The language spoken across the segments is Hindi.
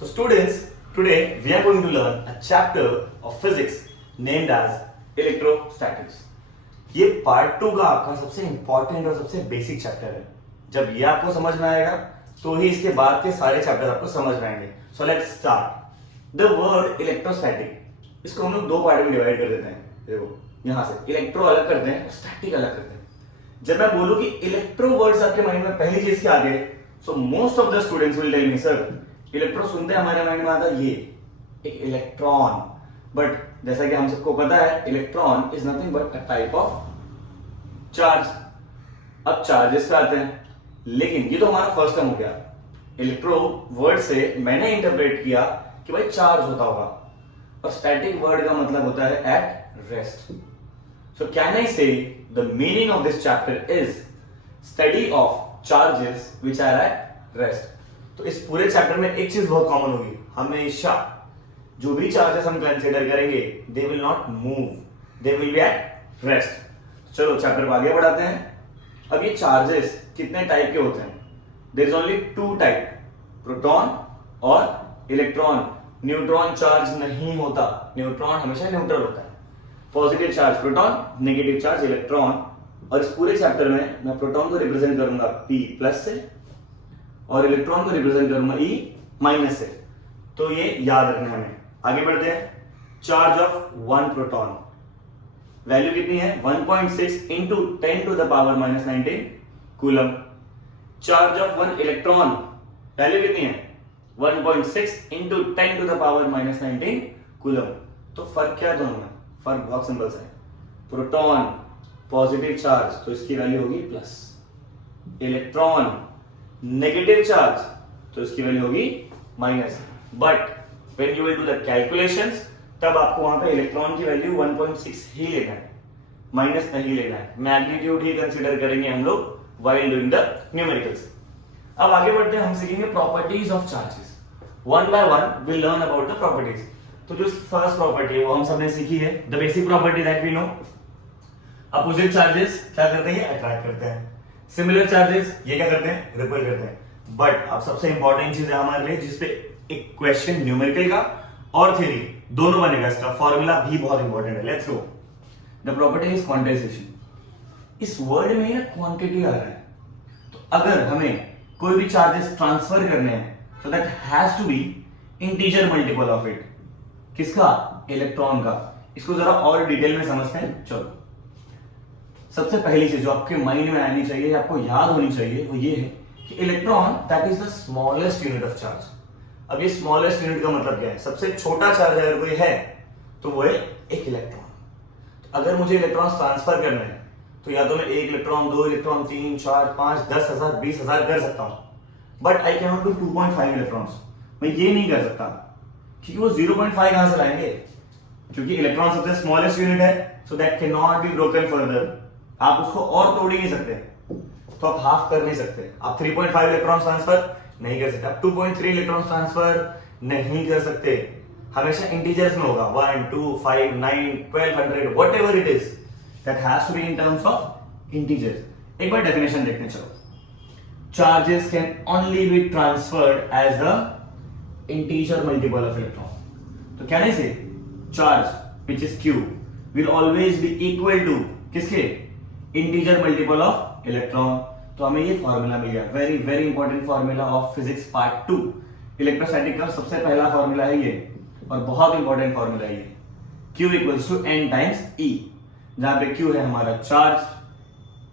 So students, today we are going to learn a chapter of physics named as electrostatics. ये पार्ट 2 का आपका सबसे इंपॉर्टेंट और सबसे बेसिक चैप्टर है. जब ये आपको समझ में आएगा तो ही इसके बाद के सारे चैप्टर आपको समझ में आएंगे. So let's start. The word electrostatic, इसको हम लोग दो पार्ट में डिवाइड कर देते हैं. देखो यहां से इलेक्ट्रो अलग करते हैं, स्टैटिक अलग करते हैं. जब मैं बोलूं कि इलेक्ट्रो वर्ड्स आपके माइंड में पहली चीज क्या आ गई, so most of the students will tell me sir electro सुनते हमारे माइंड में आता ये एक इलेक्ट्रॉन. बट जैसा कि हम सबको पता है electron is nothing but a type of charge. अब चार्जेस पे आते हैं, लेकिन ये तो हमारा फर्स्ट टर्म हो गया. इलेक्ट्रो वर्ड से मैंने इंटरप्रेट किया कि भाई चार्ज होता होगा, और स्टैटिक वर्ड का मतलब होता है at rest. So can I say the meaning of this chapter is study of charges which are at rest. तो इस पूरे चैप्टर में एक चीज बहुत कॉमन होगी, हमेशा जो भी चार्जेस हम कंसीडर करेंगे they will not move, they will be at rest. चलो चैप्टर को आगे बढ़ाते हैं. अब ये चार्जेस कितने टाइप के होते हैं? There is only two type, proton और इलेक्ट्रॉन. न्यूट्रॉन चार्ज नहीं होता, न्यूट्रॉन हमेशा न्यूट्रल होता है. Positive charge proton, negative charge electron. और इस पूरे चैप्टर में मैं प्रोटॉन को रिप्रेजेंट करूंगा P प्लस से और इलेक्ट्रॉन को रिप्रेजेंट करूंगा E माइनस से. तो ये याद रखना है हमें. आगे बढ़ते हैं. Charge of one proton value कितनी है? 1.6 into 10 to the power minus 19 coulomb. Charge of one electron value कितनी है? 1.6 into 10 to the power minus 19 coulomb. तो फर्क क्या है दोनों में? फर्क बहुत सिंपल सा है. प्रोटॉन पॉजिटिव चार्ज तो इसकी वैल्यू होगी प्लस, इलेक्ट्रॉन नेगेटिव चार्ज तो इसकी वैल्यू होगी minus. But when you will do the calculations तब आपको वहां पे इलेक्ट्रॉन की वैल्यू 1.6 ही लेना है, माइनस नहीं लेना है. मैग्नीट्यूड ही कंसीडर करेंगे हम लोग व्हाइल डूइंग द न्यूमेरिकल्स. अब आगे बढ़ते हैं, हम सीखेंगे properties of charges. One by one will learn about the properties. तो जो फर्स्ट प्रॉपर्टी है वो हम सबने सीखी है, the basic property that we know. Opposite charges क्या करते हैं? अट्रैक्ट करते हैं. सिमिलर चार्जेस ये क्या करते हैं? रिपल करते हैं. बट अब सबसे इंपॉर्टेंट चीज है हमारे लिए जिसपे एक क्वेश्चन न्यूमेरिकल का और थ्योरी दोनों बनेगा, इसका फॉर्मूला भी बहुत इंपॉर्टेंट है. Let's go. The property is quantization. इस वर्ड में ना क्वांटिटी आ रहा है, तो अगर हमें कोई भी चार्जेस ट्रांसफर करने हैं so that has to be integer multiple of it. किसका? इलेक्ट्रॉन का. इसको जरा और डिटेल में समझते हैं. चलो सबसे पहली चीज जो आपके माइंड में आनी चाहिए, आपको याद होनी चाहिए, वो ये है कि electron that is the smallest unit of charge. अब ये स्मॉलेस्ट यूनिट का मतलब क्या है? सबसे छोटा चार्ज अगर कोई है तो वो है एक इलेक्ट्रॉन. तो अगर मुझे इलेक्ट्रॉन ट्रांसफर करना है तो या तो मैं एक इलेक्ट्रॉन, दो इलेक्ट्रॉन, 3, 4, 5, 10,000, 20,000 कर सकता हूं. But I can not do 2.5 electrons. मैं ये नहीं कर सकता क्योंकि वो 0.5 कहां से लाएंगे? क्योंकि इलेक्ट्रॉन सबसे स्मॉलेस्ट यूनिट है, so that can not be broken further. आप उसको और तोड़ ही नहीं सकते, तो आप हाफ कर नहीं सकते. आप 3.5 इलेक्ट्रॉन ट्रांसफर नहीं कर सकते, आप 2.3 इलेक्ट्रॉन ट्रांसफर नहीं कर सकते. हमेशा इंटीजर्स में होगा. 1, 2, 5, 9, 1200 whatever it is, that has to be in terms of integers. एक बार डेफिनेशन देखने चलो. Charges can only be transferred as the integer multiple of electron. तो can I say charge which is q will always be equal to किसके? Integer multiple of electron. तो हमें ये फॉर्मूला मिल गया, very very important formula of physics part 2. Electrostatic का सबसे पहला फॉर्मूला है ये, और बहुत इंपॉर्टेंट फॉर्मूला है ये. Q equals to n times E, जहां पे Q है हमारा चार्ज,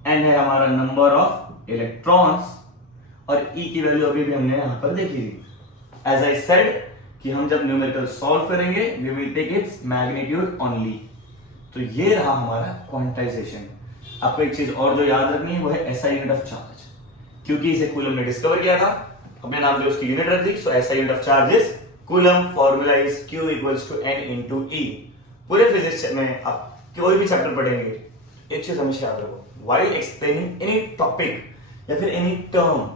n है हमारा नंबर ऑफ इलेक्ट्रॉन्स, और E की वैल्यू अभी भी हमने यहां पर देखी थी. एज आई सेड कि हम जब न्यूमेरिकल सॉल्व करेंगे we will take its magnitude only. तो ये रहा हमारा क्वांटाइजेशन. आपको एक चीज और जो याद रखनी है वो है SI यूनिट ऑफ चार्ज. क्योंकि इसे कूलम ने डिस्कवर किया था, अपने नाम पे उसकी यूनिट रख दी. So SI unit of charge is coulomb. Formula is Q equals to N into E. पूरे फिजिक्स में आप कोई भी चैप्टर पढ़ेंगे एक चीज हमेशा याद रखो, व्हाइल एक्सप्लेनिंग एनी टॉपिक या फिर एनी टर्म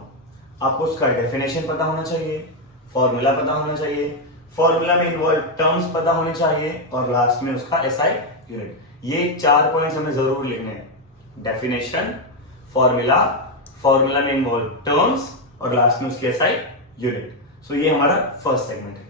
आपको उसका डेफिनेशन पता होना चाहिए, फॉर्मूला पता होना चाहिए, फॉर्मूला में इन्वॉल्व टर्म्स पता होने चाहिए, और लास्ट में उसका SI यूनिट. ये 4 पॉइंट्स हमें जरूर लिखने हैं. डेफिनेशन, फॉर्मूला, फॉर्मूला में इन्वॉल्व टर्म्स, और लास्ट में उसके SI यूनिट. सो ये हमारा फर्स्ट सेगमेंट है।